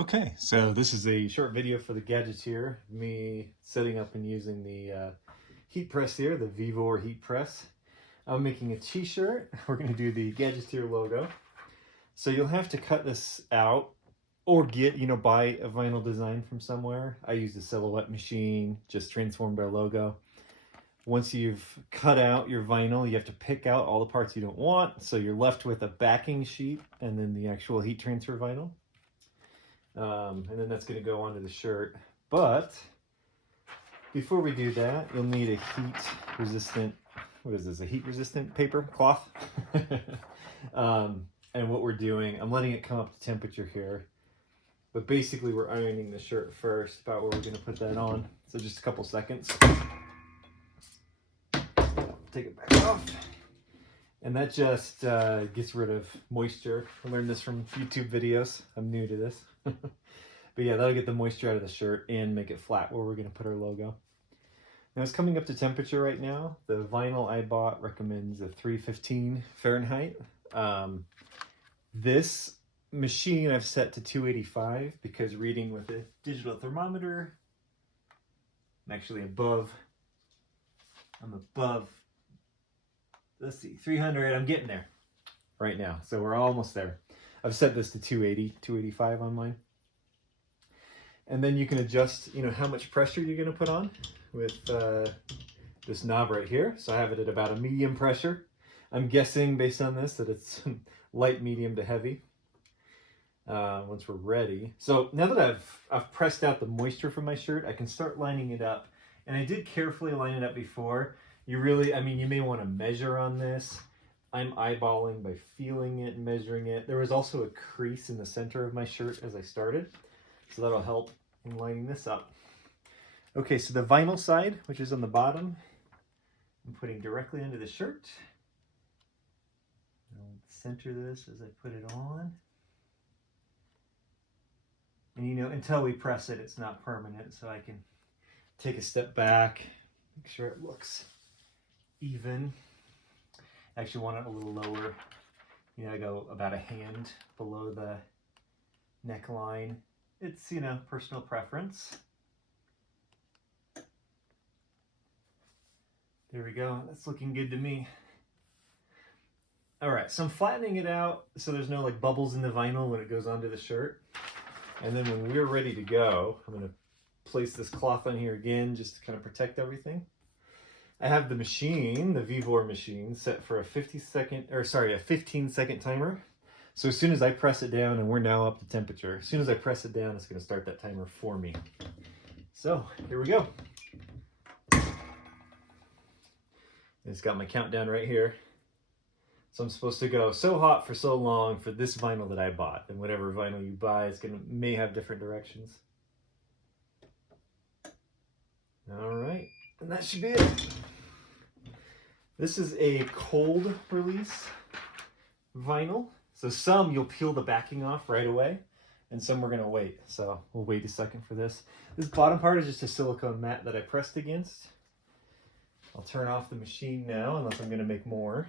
Okay, so this is a short video for the Gadgeteer, me setting up and using the heat press here, the Vevor heat press. I'm making a t-shirt. We're going to do the Gadgeteer logo. So you'll have to cut this out or get, buy a vinyl design from somewhere. I used a silhouette machine, just transformed our logo. Once you've cut out your vinyl, you have to pick out all the parts you don't want. So you're left with a backing sheet and then the actual heat transfer vinyl. And then that's going to go onto the shirt. But before we do that, you'll need a heat resistant, what is this, a heat resistant paper cloth. And what we're doing, I'm letting it come up to temperature here. But basically we're ironing the shirt first, about where we're going to put that on. So just a couple seconds. Take it back off. And that just gets rid of moisture. I learned this from YouTube videos. I'm new to this. But yeah, that'll get the moisture out of the shirt and make it flat where we're going to put our logo. Now it's coming up to temperature right now. The vinyl I bought recommends a 315 Fahrenheit. This machine I've set to 285 because reading with a digital thermometer, I'm actually above, let's see, 300. I'm getting there right now. So we're almost there. I've set this to 280, 285 on mine. And then you can adjust, how much pressure you're going to put on with this knob right here. So I have it at about a medium pressure. I'm guessing based on this that it's light, medium to heavy once we're ready. So now that I've pressed out the moisture from my shirt, I can start lining it up. And I did carefully line it up before. You may want to measure on this. I'm eyeballing by feeling it and measuring it. There was also a crease in the center of my shirt as I started, so that'll help in lining this up. Okay, so the vinyl side, which is on the bottom, I'm putting directly into the shirt. I'll center this as I put it on. And until we press it, it's not permanent, so I can take a step back, make sure it looks even. Actually want it a little lower. I go about a hand below the neckline. It's, personal preference. There we go. That's looking good to me. All right, so I'm flattening it out so there's no bubbles in the vinyl when it goes onto the shirt. And then when we're ready to go, I'm going to place this cloth on here again just to kind of protect everything. I have the machine, the Vevor machine, set for a 15-second timer. So as soon as I press it down, and we're now up to temperature, as soon as I press it down, it's going to start that timer for me. So here we go. It's got my countdown right here. So I'm supposed to go so hot for so long for this vinyl that I bought. And whatever vinyl you buy, may have different directions. All right, and that should be it. This is a cold release vinyl. So some you'll peel the backing off right away, and some we're gonna wait. So we'll wait a second for this. This bottom part is just a silicone mat that I pressed against. I'll turn off the machine now, unless I'm gonna make more.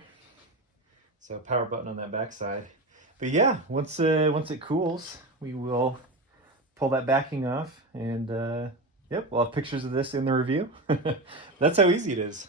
So power button on that back side. But yeah, once it cools, we will pull that backing off, and yep, we'll have pictures of this in the review. That's how easy it is.